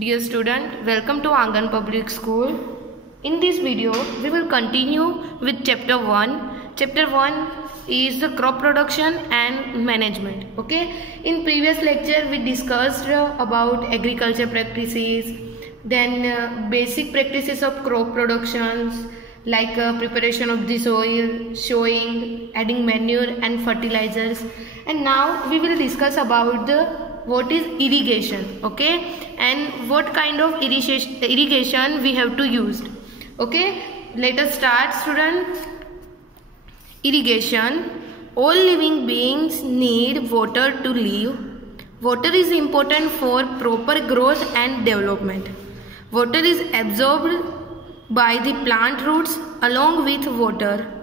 Dear student, welcome to Angan Public School. In this video, we will continue with chapter 1. Chapter 1 is the crop production and management. Okay. In previous lecture, we discussed about agriculture practices, then basic practices of crop productions like preparation of the soil, sowing, adding manure and fertilizers. And now we will discuss about what is irrigation, okay, and what kind of irrigation we have to use. Okay, let us start, students. Irrigation. All living beings need water to live. Water is important for proper growth and development. Water is absorbed by the plant roots along with water,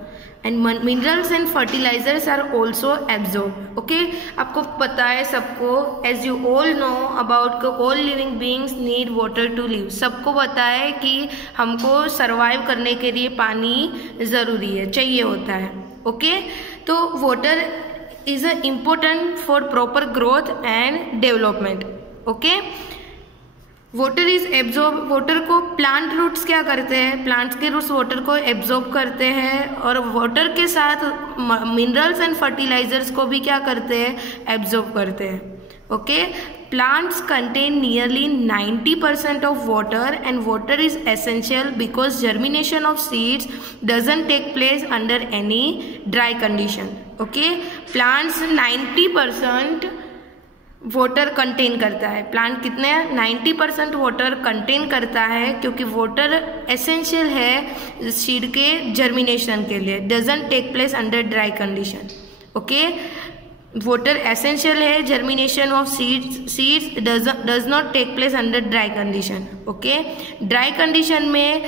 and minerals and fertilizers are also absorbed. Okay, आपको पता है सबको, as you all know about all living beings need water to live. सबको पता है कि हमको survive करने के लिए पानी ज़रूरी है, चाहिए होता है. Okay, तो water is important for proper growth and development. Okay. Water is absorb. Water को प्लांट रूट्स क्या करते हैं? प्लांट्स के रूट्स वाटर को एब्जॉर्ब करते हैं और वाटर के साथ मिनरल्स एंड फर्टिलाइजर्स को भी क्या करते हैं? एब्जॉर्ब करते हैं. Okay. Plants contain nearly 90% of water and water is essential because germination of seeds doesn't take place under any dry condition. Okay. Plants 90% water contain करता है. प्लांट कितने? 90% वाटर कंटेन करता है क्योंकि वाटर एसेंशियल है seed के germination के लिए. Doesn't take place under dry condition. Okay. Water essential है germination of seeds does not take place under dry condition. Okay. Dry condition में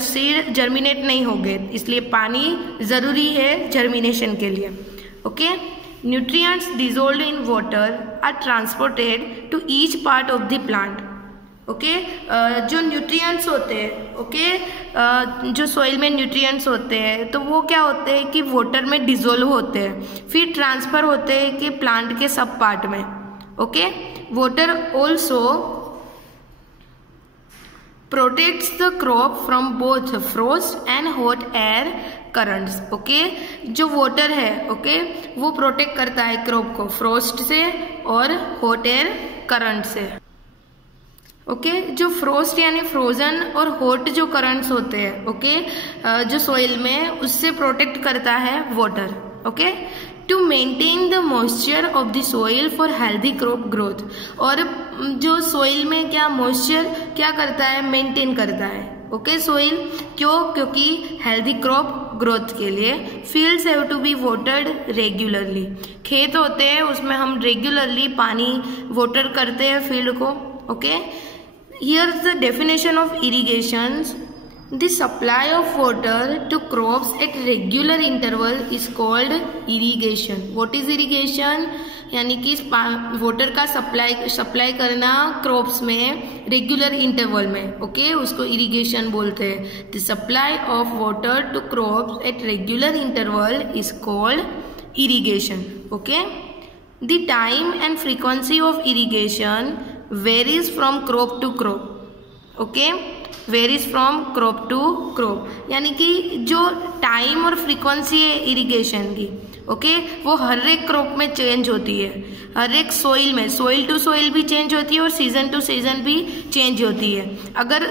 सीड जर्मिनेट नहीं होंगे, इसलिए पानी ज़रूरी है जर्मिनेशन के लिए. Okay. Nutrients dissolved in water are transported to each part of the plant. Okay. जो न्यूट्रिएंट्स होते हैं, ओके, जो सॉइल में न्यूट्रिएंट्स होते हैं तो वो क्या होते हैं कि वाटर में डिजोल्व होते हैं, फिर ट्रांसफर होते हैं कि प्लांट के सब पार्ट में. Okay. Water also protects the crop from both frost and hot air currents. Okay. जो वाटर है, ओके, वो प्रोटेक्ट करता है क्रॉप को फ्रोस्ट से और हॉट एयर करंट से. ओके. जो फ्रोस्ट यानी फ्रोजन और हॉट जो करंट्स होते हैं, ओके, जो सॉइल में, उससे प्रोटेक्ट करता है water. Okay. To maintain the moisture of the soil for healthy crop growth. और जो सोइल में क्या मॉइस्चर क्या करता है? मेंटेन करता है. ओके. सोइल क्यों? क्योंकि हेल्दी क्रॉप ग्रोथ के लिए. Fields have to be watered regularly. खेत होते हैं उसमें हम रेगुलरली पानी वाटर करते हैं फील्ड को. Okay. Here the definition of irrigations. The supply of water to crops at regular interval is called irrigation. What is irrigation? यानी कि वाटर का सप्लाई करना क्रॉप्स में रेगुलर इंटरवल में. ओके. उसको इरिगेशन बोलते हैं. The supply of water to crops at regular interval is called irrigation. Okay. The time and frequency of irrigation varies from crop to crop. Okay. Varies from crop to crop. यानी कि जो time और frequency है irrigation की, okay, वो हर एक crop में change होती है. हर एक सोइल में, सोइल टू सोइल भी चेंज होती है और सीजन टू सीजन भी चेंज होती है. अगर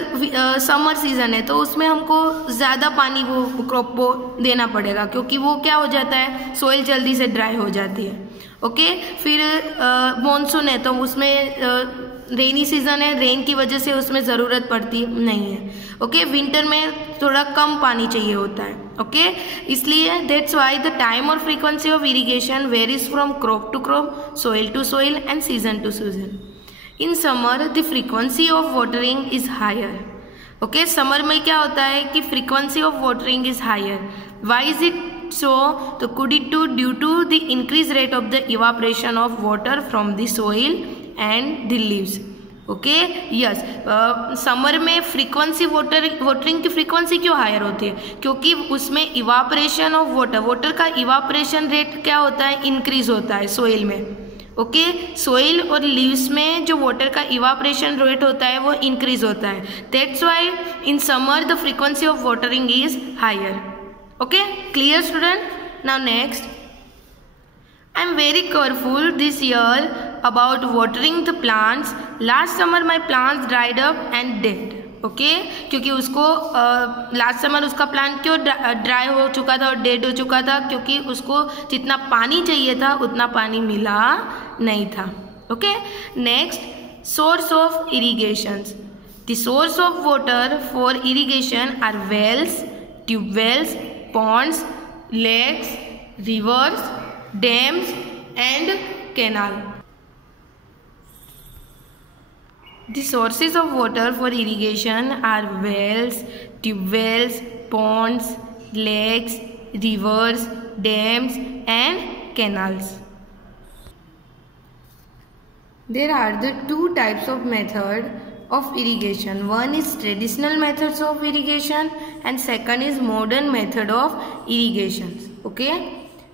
समर सीजन है तो उसमें हमको ज़्यादा पानी वो क्रॉप को देना पड़ेगा क्योंकि वो क्या हो जाता है, सोइल जल्दी से ड्राई हो जाती है. ओके. फिर मॉनसून है तो उसमें रेनी सीजन है, रेन की वजह से उसमें ज़रूरत पड़ती नहीं है. ओके. विंटर में थोड़ा कम पानी चाहिए होता है. ओके. इसलिए दैट्स वाई द टाइम और frequency of irrigation varies from crop to crop, soil to soil and season to season. In summer the frequency of watering is higher. Okay. Summer में क्या होता है कि frequency of watering is higher. Why is it so? तो could it due to the increased rate of the evaporation of water from the soil and the leaves. Okay. Yes. Summer में frequency watering की frequency क्यों higher होती है? क्योंकि उसमें evaporation of water का evaporation rate क्या होता है? इंक्रीज होता है सोइल में. ओके। सोइल और लीव्स में जो वाटर का इवापोरेशन रेट होता है वो इंक्रीज होता है, that's why in summer the frequency of watering is higher. Okay, clear student? Now next, I am very careful this year about watering the plants, last summer my plants dried up and dead. Okay, क्योंकि उसको last summer उसका plant क्यों dry हो चुका था और dead हो चुका था, क्योंकि उसको जितना पानी चाहिए था उतना पानी मिला नहीं था। Okay, next, source of irrigations. The source of water for irrigation are wells, tubewells, ponds, lakes, rivers, dams and canal. The sources of water for irrigation are wells, tube-wells, ponds, lakes, rivers, dams and canals. There are the two types of method of irrigation. One is traditional methods of irrigation and second is modern method of irrigation. Okay,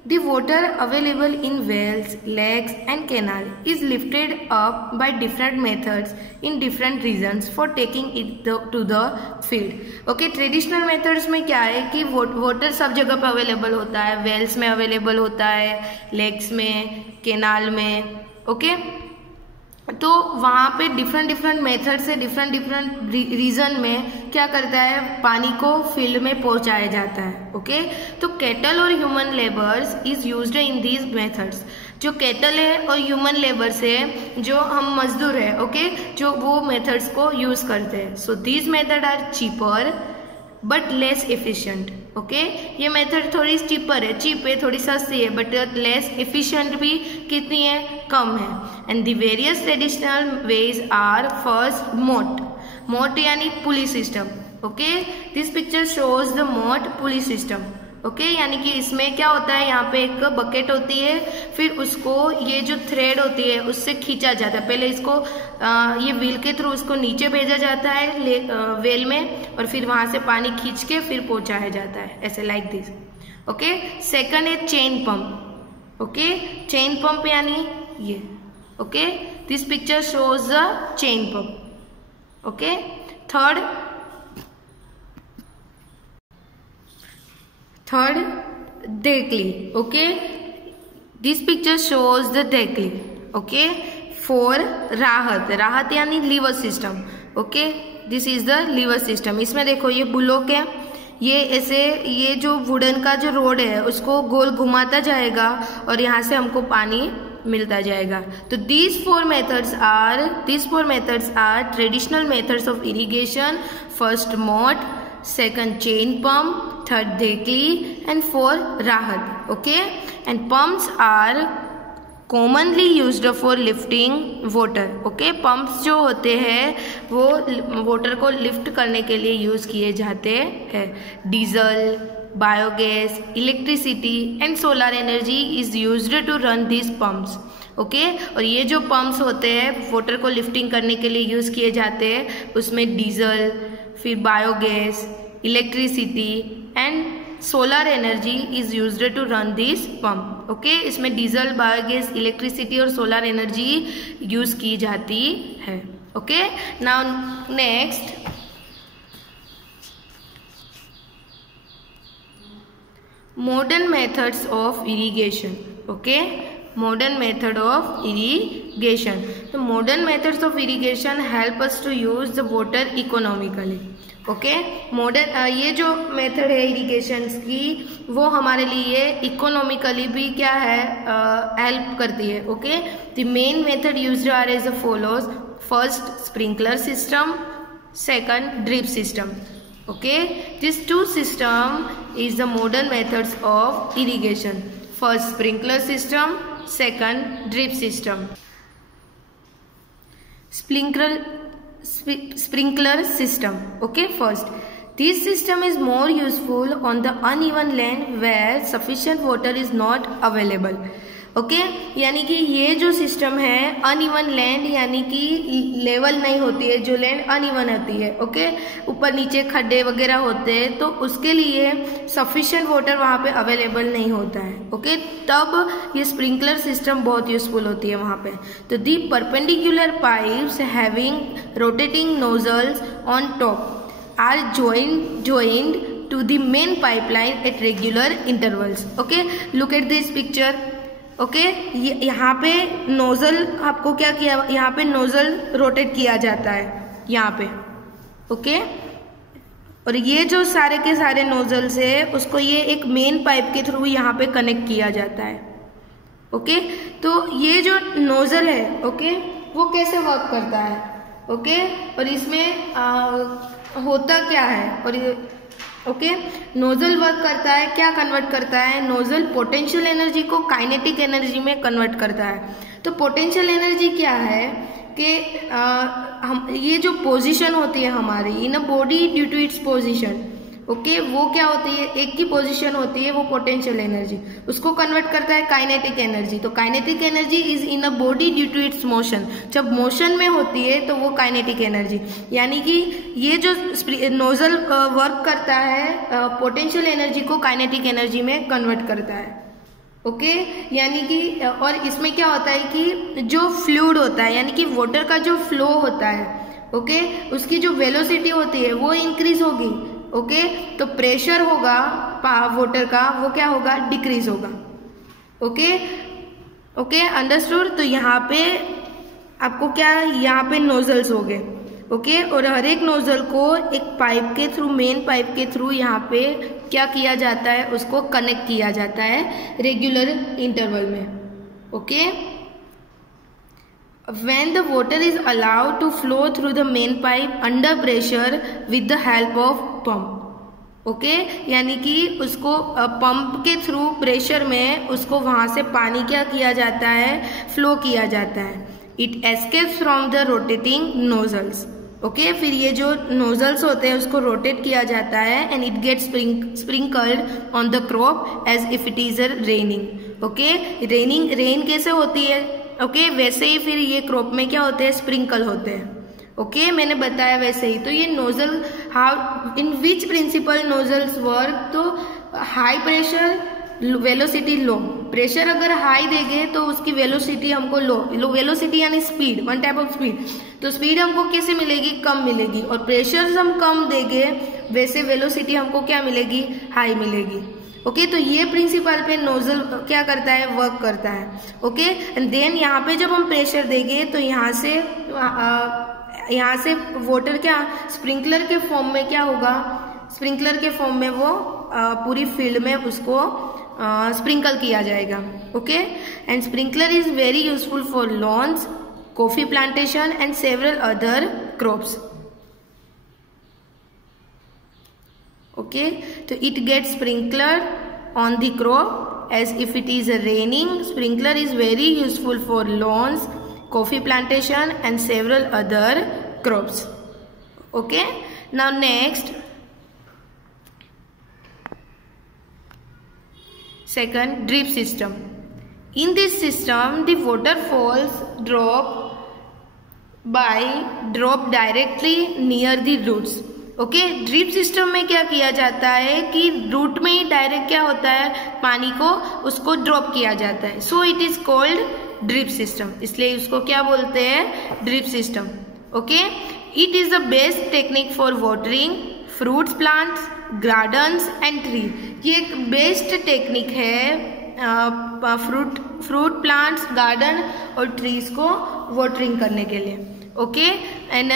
the water available in wells, lakes and canal is lifted up by different methods in different regions for taking it to the field. Okay, traditional methods में क्या है कि water सब जगह पे available होता है, wells में अवेलेबल होता है, lakes में, canal में। okay? तो वहाँ पे डिफरेंट मेथड से डिफरेंट रीजन में क्या करता है, पानी को फील्ड में पहुँचाया जाता है। ओके, तो कैटल और human labours is used in these methods. जो कैटल है और ह्यूमन लेबर्स है, जो हम मजदूर है, ओके, जो वो मेथड्स को यूज करते हैं। So these method are cheaper but less efficient. Okay, ये मेथड थोड़ी चीपर है, चीप है, थोड़ी सस्ती है, बट लेस एफिशिएंट भी कितनी है, कम है। And the various traditional ways are first moat यानी pulley system. Okay, this picture shows the moat pulley system. Okay, यानी कि इसमें क्या होता है, यहाँ पे एक बकेट होती है, फिर उसको ये जो थ्रेड होती है उससे खींचा जाता है। पहले इसको ये व्हील के थ्रू उसको नीचे भेजा जाता है वेल में, और फिर वहां से पानी खींच के फिर पहुंचाया जाता है, ऐसे लाइक दिस। ओके, सेकंड है chain pump. Okay, chain pump यानी ये। Okay, this picture shows the chain pump. Okay, third Dekli. Okay, this picture shows the Dekli. Okay, for rahat यानी lever system. Okay, this is the lever system. इसमें देखो ये bullock है, ये ऐसे ये जो वुडन का जो रोड है उसको गोल घुमाता जाएगा और यहाँ से हमको पानी मिलता जाएगा। तो these four methods are traditional methods of irrigation. First moat, second chain pump, third dekli and fourth rahat. Okay, and pumps are commonly used for lifting water. Okay, pumps जो होते हैं वो water को lift करने के लिए use किए जाते हैं। Diesel, biogas, electricity and solar energy is used to run this pumps. Okay, और ये जो पम्प्स होते हैं वाटर को लिफ्टिंग करने के लिए यूज किए जाते हैं, उसमें डीजल, फिर biogas, electricity and solar energy is used to run this pump. Okay, इसमें डीजल, बायोगैस, इलेक्ट्रिसिटी और सोलर एनर्जी यूज की जाती है। Okay, now next, modern methods of irrigation. Okay, modern method of irrigation. तो modern methods of irrigation help us to use the water economically. Okay, modern ये जो method है irrigation की वो हमारे लिए इकोनॉमिकली भी क्या है, हेल्प करती है। Okay, the main method used are as the follows. First sprinkler system, second drip system. Okay, these two system is the modern methods of irrigation. First sprinkler system, second drip system. Sprinkler system. Okay, first this system is more useful on the uneven land where sufficient water is not available. Okay, यानी कि ये जो system है uneven land, यानी कि level नहीं होती है, जो लैंड अनइवन होती है, ओके, ऊपर नीचे खड्डे वगैरह होते हैं, तो उसके लिए सफिशिएंट वाटर वहाँ पे अवेलेबल नहीं होता है, ओके, तब ये स्प्रिंकलर सिस्टम बहुत यूजफुल होती है वहाँ पे। तो the perpendicular pipes having rotating nozzles on top are joined to the main pipeline at regular intervals. Okay, look at this picture. Okay, यहाँ पे नोजल आपको क्या किया, यहाँ पे नोजल रोटेट किया जाता है यहाँ पे, ओके, और ये जो सारे के सारे नोजल्स है उसको ये एक मेन पाइप के थ्रू यहाँ पे कनेक्ट किया जाता है, ओके। तो ये जो नोजल है, ओके, वो कैसे वर्क करता है, ओके, और इसमें होता क्या है, और ओके, नोजल वर्क करता है, क्या कन्वर्ट करता है, नोजल पोटेंशियल एनर्जी को काइनेटिक एनर्जी में कन्वर्ट करता है। तो पोटेंशियल एनर्जी क्या है कि हम ये जो पोजीशन होती है हमारी in a body due to its position, okay, वो क्या होती है, एक की पोजीशन होती है वो पोटेंशियल एनर्जी, उसको कन्वर्ट करता है काइनेटिक एनर्जी। तो kinetic energy is in a body due to its motion, जब मोशन में होती है तो वो काइनेटिक एनर्जी, यानी कि ये जो नोजल वर्क करता है पोटेंशियल एनर्जी को काइनेटिक एनर्जी में कन्वर्ट करता है, ओके, यानी कि और इसमें क्या होता है कि जो फ्लूइड होता है, यानी कि वाटर का जो फ्लो होता है, ओके, उसकी जो वेलोसिटी होती है वो इंक्रीज होगी, ओके, तो प्रेशर होगा वाटर का वो क्या होगा, डिक्रीज होगा, ओके, ओके, अंडरस्टूड। तो यहाँ पे आपको क्या, यहाँ पे नोजल्स हो गए, ओके, और हर एक नोजल को एक पाइप के थ्रू, मेन पाइप के थ्रू यहाँ पे क्या किया जाता है, उसको कनेक्ट किया जाता है रेगुलर इंटरवल में, okay. When the water is allowed to flow through the main pipe under pressure with the help of pump, okay, यानी कि उसको पंप के थ्रू प्रेशर में उसको वहां से पानी क्या किया जाता है, फ्लो किया जाता है। It escapes from the rotating nozzles, okay, फिर ये जो नोजल्स होते हैं उसको रोटेट किया जाता है and it gets sprinkled on the crop as if it is a raining, okay. Rain कैसे होती है, ओके, वैसे ही फिर ये क्रॉप में क्या होते हैं, स्प्रिंकल होते हैं, ओके, मैंने बताया वैसे ही। तो ये nozzle how in which principle nozzles work, तो हाई प्रेशर वेलोसिटी लो, प्रेशर अगर हाई देंगे तो उसकी वेलोसिटी हमको लो वेलोसिटी यानी speed, one type of speed, तो स्पीड हमको कैसे मिलेगी, कम मिलेगी, और प्रेशर हम कम देंगे वैसे वेलोसिटी हमको क्या मिलेगी, हाई मिलेगी, ओके। तो ये प्रिंसिपल पे नोजल क्या करता है, वर्क करता है, ओके। एंड देन यहाँ पे जब हम प्रेशर देंगे तो यहाँ से वाटर क्या स्प्रिंकलर के फॉर्म में क्या होगा, स्प्रिंकलर के फॉर्म में वो पूरी फील्ड में उसको स्प्रिंकल किया जाएगा, okay. And sprinkler is very useful for lawns, coffee plantation and several other crops, okay. तो it gets sprinkler on the crop as if it is raining. Sprinkler is very useful for lawns, coffee plantation and several other crops. Okay, now next, second, drip system. In this system the waterfalls drop directly near the roots. Okay, drip system में क्या किया जाता है कि root में ही direct क्या होता है, पानी को उसको ड्रॉप किया जाता है, so it is called drip system, इसलिए उसको क्या बोलते हैं, drip system, okay. It is the best technique for watering fruits plants, gardens and tree. ये एक बेस्ट टेक्निक है फ्रूट प्लांट्स, गार्डन और ट्रीज को वाटरिंग करने के लिए, okay. And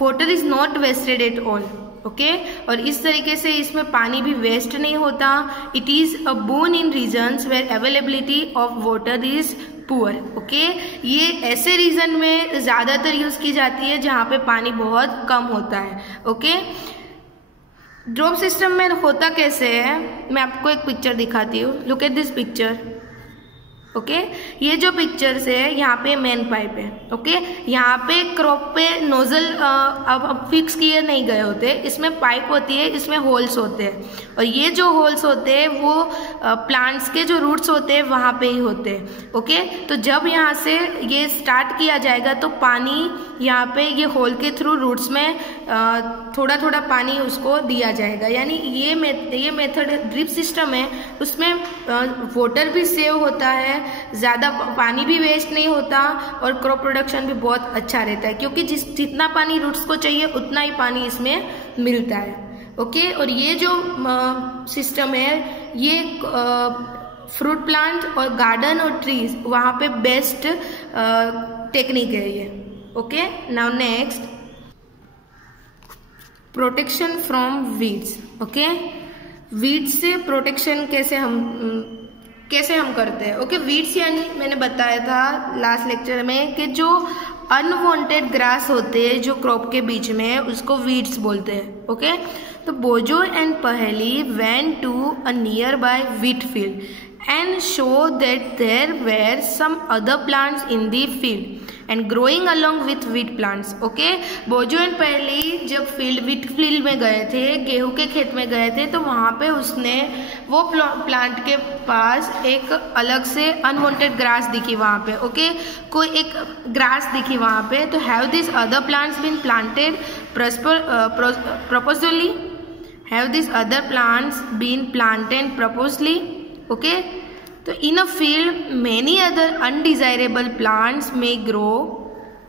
water is not wasted at all, okay. और इस तरीके से इसमें पानी भी वेस्ट नहीं होता। It is a boon in regions where availability of water is poor, okay. ये ऐसे रीजन में ज्यादातर यूज की जाती है जहाँ पे पानी बहुत कम होता है, ओके। ड्रॉप सिस्टम में होता कैसे है, मैं आपको एक पिक्चर दिखाती हूँ, look at this picture, okay ये जो पिक्चर्स है यहाँ पे मेन पाइप है। ओके यहाँ पे क्रॉप पे नोजल अब फिक्स किए नहीं गए होते, इसमें पाइप होती है, इसमें होल्स होते हैं, और ये जो होल्स होते हैं वो प्लांट्स के जो रूट्स होते हैं वहाँ पे ही होते हैं। ओके तो जब यहाँ से ये स्टार्ट किया जाएगा तो पानी यहाँ पे ये होल के थ्रू रूट्स में थोड़ा थोड़ा पानी उसको दिया जाएगा। यानी ये मेथड ड्रिप सिस्टम है, उसमें वाटर भी सेव होता है, ज़्यादा पानी भी वेस्ट नहीं होता, और क्रॉप प्रोडक्शन भी बहुत अच्छा रहता है, क्योंकि जितना पानी रूट्स को चाहिए उतना ही पानी इसमें मिलता है। ओके और ये जो सिस्टम है ये फ्रूट प्लांट और गार्डन और ट्रीज वहाँ पे बेस्ट टेक्निक है ये। Okay now next, protection from weeds. Okay weeds से प्रोटेक्शन कैसे हम करते हैं। ओके वीड्स यानी मैंने बताया था लास्ट लेक्चर में कि जो अनवांटेड ग्रास होते हैं जो क्रॉप के बीच में, उसको वीड्स बोलते हैं। ओके तो बोजो and Paheli went to a near by wheat field and show that there were some other plants in the field and growing along with wheat plants. Okay बोजो एंड पहेली जब wheat field में गए थे, गेहूं के खेत में गए थे, तो वहाँ पे उसने वो प्लांट के पास एक अलग से अनवांटेड ग्रास दिखी वहाँ पे। ओके कोई एक ग्रास दिखी वहाँ पे, तो have this other plants been planted proposally? Have these other plants been planted purposely? Okay तो in a field many other undesirable plants may grow.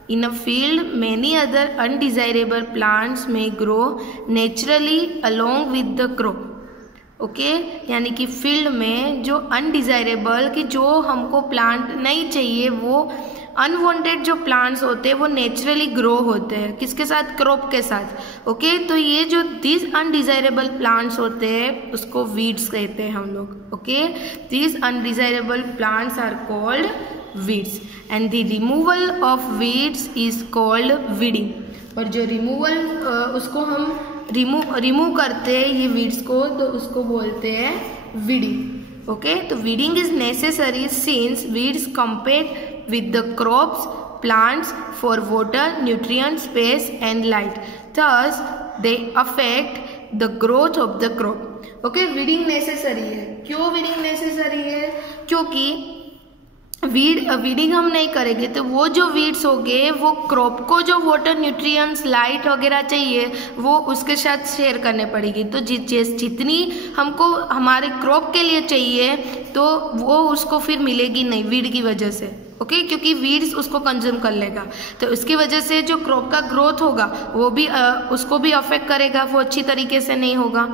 In a field many other undesirable plants may grow naturally along with the crop. Okay यानी कि field में जो undesirable कि जो हमको plant नहीं चाहिए, वो अनवांटेड जो प्लांट्स होते हैं वो नेचुरली ग्रो होते हैं, किसके साथ, क्रॉप के साथ। ओके तो ये जो दिस अनडिजायरेबल प्लांट्स होते हैं उसको वीड्स कहते हैं हम लोग। Okay this undesirable plants are called weeds and the removal of weeds is called weeding. और जो रिमूवल उसको हम रिमूव करते हैं ये वीड्स को, तो उसको बोलते हैं वीडिंग। ओके तो weeding is necessary since weeds compete with the crops plants for water, nutrient, space and light, thus they affect the growth of the crop. Okay weeding necessary है। क्यों weeding necessary है? क्योंकि weeding हम नहीं करेंगे तो वो जो वीड्स होंगे वो क्रॉप को जो वाटर, न्यूट्रिएंट्स, लाइट वगैरह चाहिए वो उसके साथ शेयर करने पड़ेगी। तो जितनी हमको हमारे क्रॉप के लिए चाहिए तो वो उसको फिर मिलेगी नहीं वीड की वजह से। ओके क्योंकि वीड्स उसको कंज्यूम कर लेगा, तो उसकी वजह से जो क्रॉप का ग्रोथ होगा वो भी उसको भी अफेक्ट करेगा, वो अच्छी तरीके से नहीं होगा।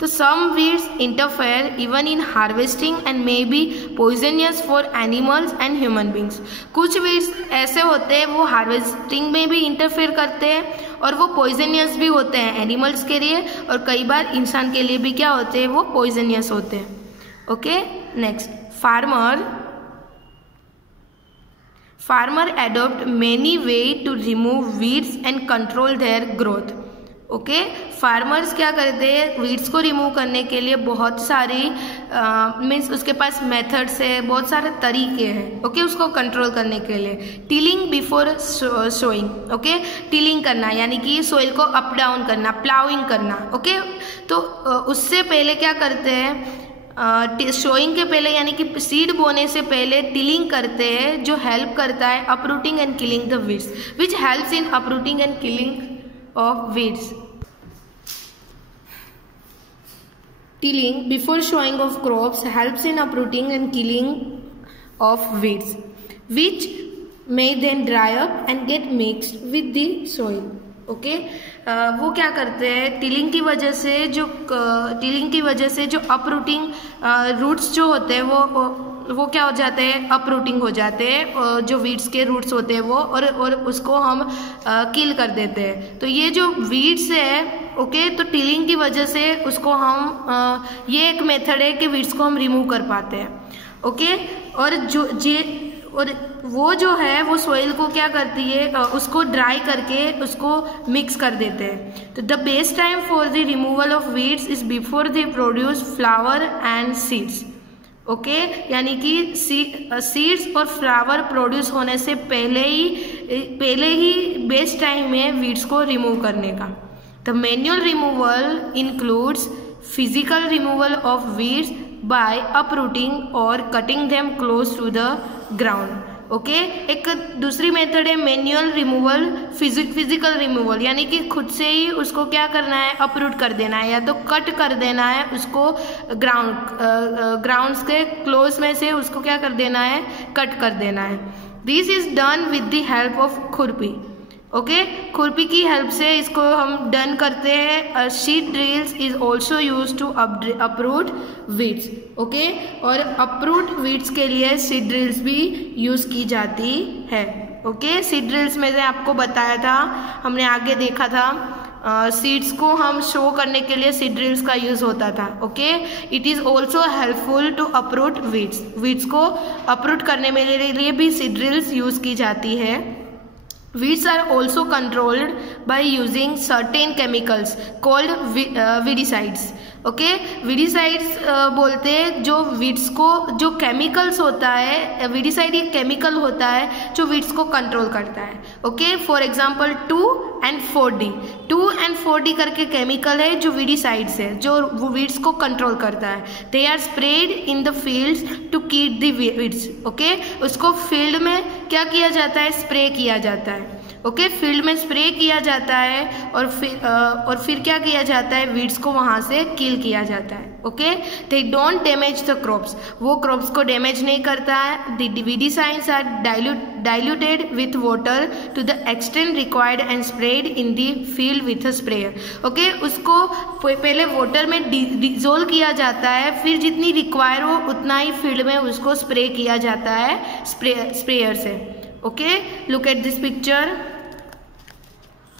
तो some weeds interfere even in harvesting and may be poisonous for animals and human beings. कुछ वीड्स ऐसे होते हैं वो हार्वेस्टिंग में भी इंटरफेयर करते हैं और वो पॉइजनियस भी होते हैं एनिमल्स के लिए, और कई बार इंसान के लिए भी क्या होते हैं, वो पॉइजनियस होते हैं। Okay next, Farmer adopt many ways to remove weeds and control their growth. Okay farmers क्या करते हैं, वीड्स को रिमूव करने के लिए बहुत सारी मीन्स उसके पास मेथड्स है, बहुत सारे तरीके हैं। ओके उसको कंट्रोल करने के लिए tilling before sowing. Okay tilling करना यानी कि सोइल को अप डाउन करना, प्लाउइंग करना। ओके तो उससे पहले क्या करते हैं, शोइंग के पहले यानी कि सीड बोने से पहले टिलिंग करते हैं, जो हेल्प करता है uprooting and killing the weeds, which helps in uprooting and killing of weeds. Tilling before showing off crops helps in uprooting and killing of weeds, which may then dry up and get mixed with the soil. Okay वो क्या करते हैं, tilling की वजह से जो uprooting roots जो होते हैं वो क्या हो जाते हैं, अपरूटिंग हो जाते हैं, जो वीड्स के रूट्स होते हैं वो, और उसको हम किल कर देते हैं। तो ये जो वीड्स है ओके तो टिलिंग की वजह से उसको हम ये एक मेथड है कि वीड्स को हम रिमूव कर पाते हैं। ओके और वो जो है वो सॉइल को क्या करती है, उसको ड्राई करके उसको मिक्स कर देते हैं। तो the best time for the removal of weeds is before they produce flower and seeds. Okay, यानी कि सीड्स और फ्लावर प्रोड्यूस होने से पहले ही बेस्ट टाइम है वीड्स को रिमूव करने का। The manual removal includes physical removal of weeds by uprooting और cutting them close to the ground. Okay, एक दूसरी मेथड है मैन्युअल रिमूवल, फिजिकल रिमूवल, यानी कि खुद से ही उसको क्या करना है, अपरूट कर देना है या तो कट कर देना है उसको ग्राउंड्स के क्लोज में से उसको क्या कर देना है, कट कर देना है। This is done with the help of khurpi. Okay, खुरपी की हेल्प से इसको हम डन करते हैं। Seed drills is also use to uproot weeds. Okay, और अपरूट वीड्स के लिए सीड ड्रिल्स भी यूज की जाती है। ओके, सीड ड्रिल्स में से आपको बताया था, हमने आगे देखा था, सीड्स को हम शो करने के लिए सीड ड्रिल्स का यूज होता था। Okay, it is also helpful to uproot weeds. Weeds को अपरूट करने में लिए भी सीड ड्रिल्स यूज की जाती है। Weeds are also controlled by using certain chemicals called weedicides. Okay, weedicides बोलते हैं जो वीड्स को, जो केमिकल्स होता है, वीडिसाइड एक केमिकल होता है जो वीड्स को कंट्रोल करता है। Okay, for example 2 and 4D, 2 and 4D करके केमिकल है जो वीडिसाइड्स है, जो वो वीड्स को कंट्रोल करता है। They are spread in the fields to keep the weeds. Okay, उसको फील्ड में क्या किया जाता है, स्प्रे किया जाता है। ओके, फील्ड में स्प्रे किया जाता है और फिर क्या किया जाता है, वीड्स को वहां से किल किया जाता है। Okay, they don't damage the crops, वो क्रॉप्स को डैमेज नहीं करता है। The weedicides are diluted with water to the extent required and spread in the field with a sprayer. Okay, उसको पहले वाटर में डिजोल्व किया जाता है, फिर जितनी रिक्वायर हो उतना ही फील्ड में उसको स्प्रे किया जाता है स्प्रेयर से। Okay, look at this picture.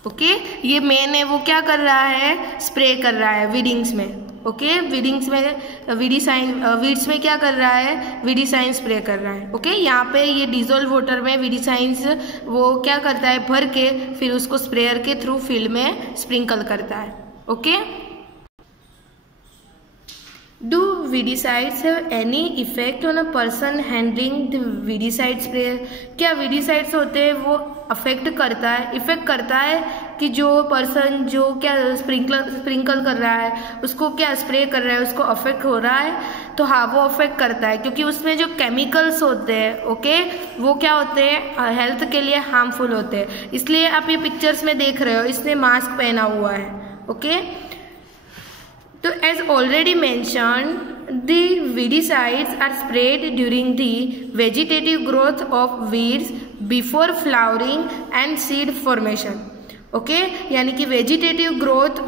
Okay, ये मैन है, वो क्या कर रहा है, स्प्रे कर रहा है वीडिंग्स में। ओके, वीडिंग्स में वीड्स में क्या कर रहा है, वीडिसाइन स्प्रे कर रहा है। ओके, यहाँ पे ये डिजोल्व वाटर में वीडिसाइंस वो क्या करता है, भर के फिर उसको स्प्रेयर के थ्रू फील्ड में स्प्रिंकल करता है। Okay, Do weedicides have any effect on a person handling the weedicide sprayer? क्या weedicides होते हैं वो इफेक्ट करता है कि जो पर्सन जो क्या स्प्रिंकल कर रहा है, उसको क्या स्प्रे कर रहा है, उसको अफेक्ट हो रहा है? तो हाँ, वो अफेक्ट करता है, क्योंकि उसमें जो केमिकल्स होते हैं, ओके, वो क्या होते हैं, हेल्थ के लिए हार्मफुल होते हैं। इसलिए आप ये पिक्चर्स में देख रहे हो, इसने मास्क पहना हुआ है। ओके, तो as already mentioned, the weedicides are sprayed during the vegetative growth of weeds before flowering and seed formation. Okay, यानी कि वेजिटेटिव ग्रोथ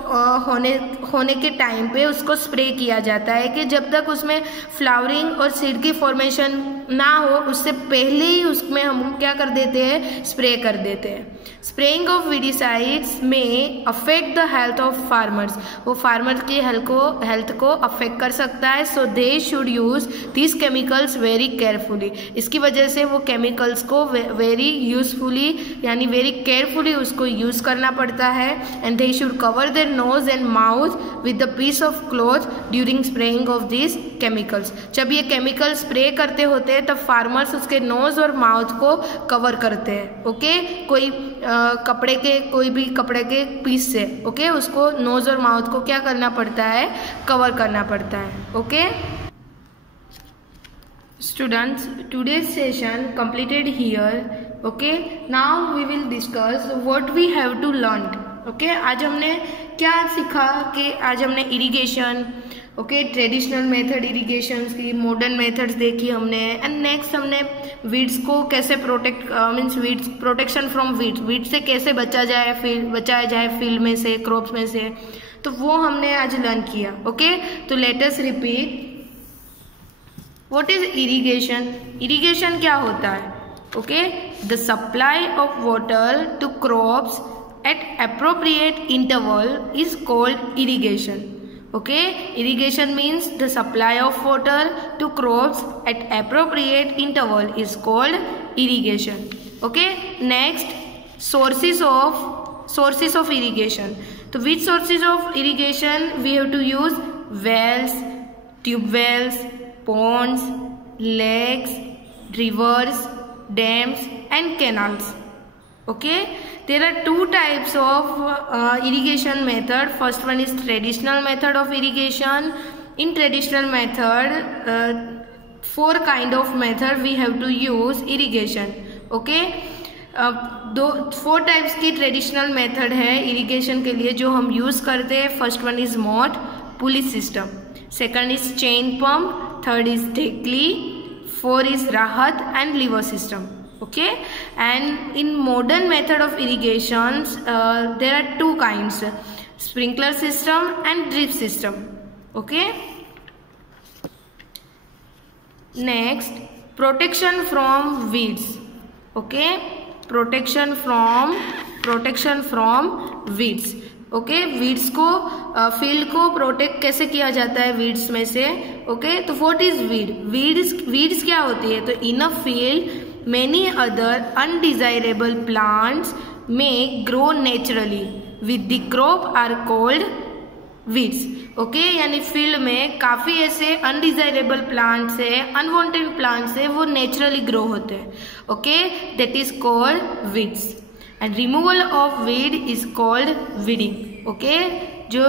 होने के टाइम पे उसको स्प्रे किया जाता है कि जब तक उसमें फ्लावरिंग और सीड की फॉर्मेशन ना हो उससे पहले ही उसमें हम क्या कर देते हैं, स्प्रे कर देते हैं। Spraying of weedicides may affect the health of farmers, वो फार्मर की हेल्थ को अफेक्ट कर सकता है। So they should use this chemicals very carefully. इसकी वजह से वो केमिकल्स को वेरी यूजफुली यानी वेरी केयरफुली उसको यूज करना पड़ता है। And they should cover their nose and mouth with the piece of cloth during spraying of this chemicals. जब ये केमिकल स्प्रे करते होते हैं तब फार्मर्स उसके नोज और माउथ को कवर करते हैं। ओके, कोई भी कपड़े के पीस से, ओके, उसको नोज और माउथ को क्या करना पड़ता है, कवर करना पड़ता है। Okay students, today's session completed here. Okay, now we will discuss what we have to learn. Okay, आज हमने क्या सीखा कि आज हमने irrigation, okay, traditional method irrigation की, मॉडर्न मेथड्स देखी हमने, एंड नेक्स्ट हमने वीड्स को कैसे वीड्स प्रोटेक्शन फ्रॉम वीड्स से कैसे बचाया जाए फील्ड में से, क्रॉप्स में से, तो वो हमने आज लर्न किया। ओके, तो let us repeat, what is irrigation? Irrigation क्या होता है? Okay, the supply of water to crops at appropriate interval is called irrigation. Okay, irrigation means the supply of water to crops at appropriate interval is called irrigation. Okay, next, sources of irrigation. So which sources of irrigation we have to use? Wells, tube wells, ponds, lakes, rivers, dams and canals. Okay, there are two types of irrigation method. First one is traditional method of irrigation. In traditional method, four kind of method we have to use irrigation. Okay, दो 4 types की traditional method है irrigation के लिए जो हम use करते हैं. First one is moat pulley system, second is chain pump, third is dhekli, 4 is rahat and lever system. Okay, and in modern method of irrigations there are 2 kinds, sprinkler system and drip system. Okay, next, protection from weeds. Okay, protection from weeds. Okay, weeds को field को protect कैसे किया जाता है weeds में से. Okay, तो what is weeds क्या होती है. तो in a field many other undesirable plants may grow naturally with the crop are called weeds. Okay, यानी फील्ड में काफी ऐसे अनडिजायरेबल प्लांट्स है, अनवांटेड प्लांट्स है, वो नेचुरली ग्रो होते हैं. Okay, that is called weeds. And removal of weed is called weeding. Okay, जो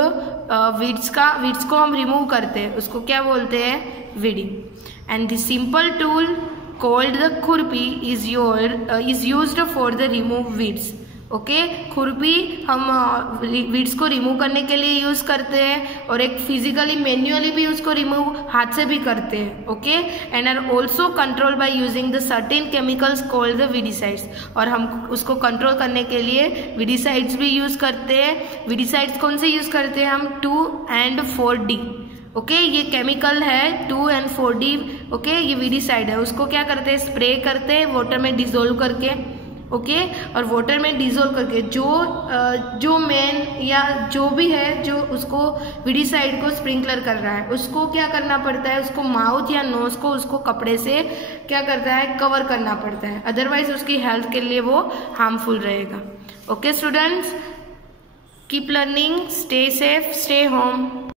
वीड्स को हम रिमूव करते हैं उसको क्या बोलते हैं, weeding. And the simple tool called the khurpi is used for the remove weeds. Okay, खुरपी हम वीड्स को रिमूव करने के लिए यूज करते हैं और एक फिजिकली मैन्युअली भी उसको रिमूव हाथ से भी करते हैं. Okay, and are also control by using the certain chemicals called the weedicides. और हम उसको कंट्रोल करने के लिए वीडिसाइड्स भी यूज करते हैं. वीडिसाइड्स कौन से यूज करते हैं हम, 2 and 4D. ओके, ये केमिकल है 2 and 4D. ओके, ये वीडिसाइड है, उसको क्या करते हैं, स्प्रे करते हैं वाटर में डिजोल्व करके. ओके, और वाटर में डिजोल्व करके जो मैन या जो भी है जो उसको वीडिसाइड को स्प्रिंकलर कर रहा है उसको क्या करना पड़ता है, उसको माउथ या नोज को उसको कपड़े से क्या करता है, कवर करना पड़ता है, अदरवाइज उसकी हेल्थ के लिए वो हार्मफुल रहेगा. Okay students, keep learning, stay safe, stay home.